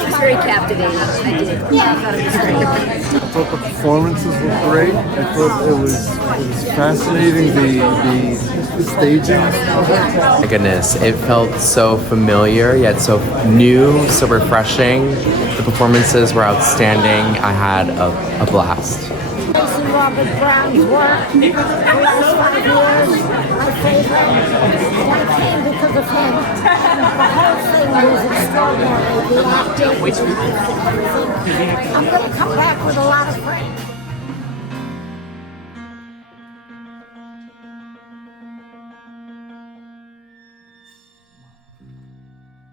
it was very captivating. I did. Yeah, I thought it was great. I thought the performances were great. I thought it was fascinating, the staging of it. My goodness, it felt so familiar yet so new, so refreshing. The performances were outstanding. I had a blast. Robert Brown's work for the last 5 years, my favorite, and I came because of him. The whole thing was extraordinary, the acting, everything. I'm going to come back with a lot of friends.